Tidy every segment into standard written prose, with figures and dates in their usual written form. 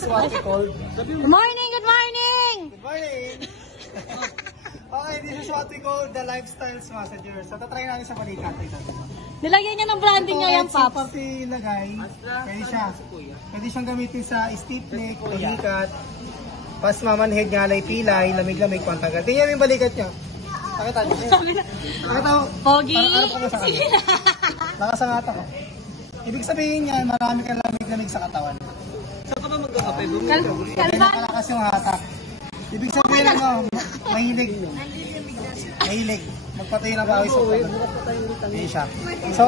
is what we call... Good morning! Good morning! Good morning! Okay, this is what we call the lifestyles massager. So, tatry natin sa balikat. Nilagyan niya ng branding niya yan, Pops. Ito, ilagay. Pwede siya. Pwede siyang gamitin sa stiff neck, balikat. Pas mamanhead nga lay pilay, lamig-lamig, pantanggal. Tingnan yung balikat niya. Nakita niyo? Nakita mo? Pogi! Sige na! Nakasangata ko. Ibig sabihin niya, marami kang lamig-lamig sa katawan. Saan ka ba magkakape? Kalban! Nakalakas yung hatak. Ibig sabihin ano, mahilig. Mahilig. Magpatay na bawis sa katawan. Hindi siya. So,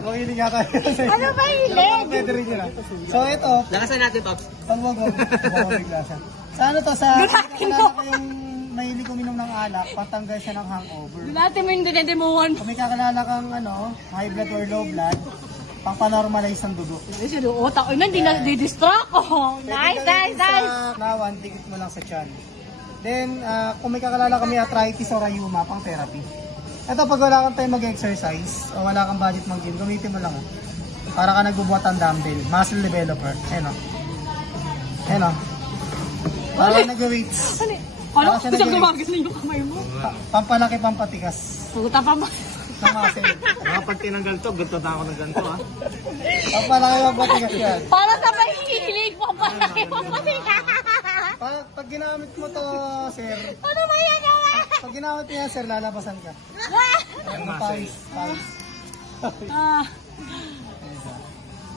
mahilig yata. Ano ba hilig? Pwede rin yun. So, ito. Lakasan natin, Pops. Wag. Baka bigla siya. Sa ano to, sa kakilala ko yung mahilig uminom ng alak, patanggal siya ng hangover. Dati mo yung dinedemuhan. Kung may kakilala kang high blood or low blood, pang-panormalize ang dugo. Kasi utak ko na, hindi na didistract ko. Nice. Nawan, dikit mo lang sa tiyan. Then, kung may kakilala kami arthritis or rheuma, pang therapy. Ito, pag wala kang time mag-exercise, o wala kang budget mag-gym, gamitin mo lang. Para ka nagbubuhat ng dumbbell, muscle developer. Ayan o. Para ka nag-weights. Ano? Gusto gumagin na yung kamay mo? Pampalaki, pampatigas. Puta pa ba? Sa muscle. Kapag tinanggal to, ganito na ako ng ganito, ha? Pampalaki, pampatigas yan. Para sa mahilig, papalaki. Pag ginamit mo to, sir, Ano ba yan? pag ginamit mo yan, sir, lalabasan ka. Pawis.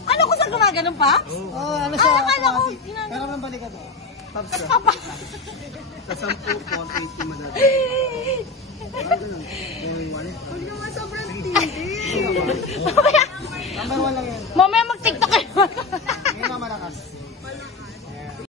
Ano ko sa gumaganon, Pops? Ano siya? Akala ko, automatic. Pero naman balikan mo. Pops ka. Sa 10 po, 20 madali. Number 1 lang yan. Mamaya mag-tiktok kayo.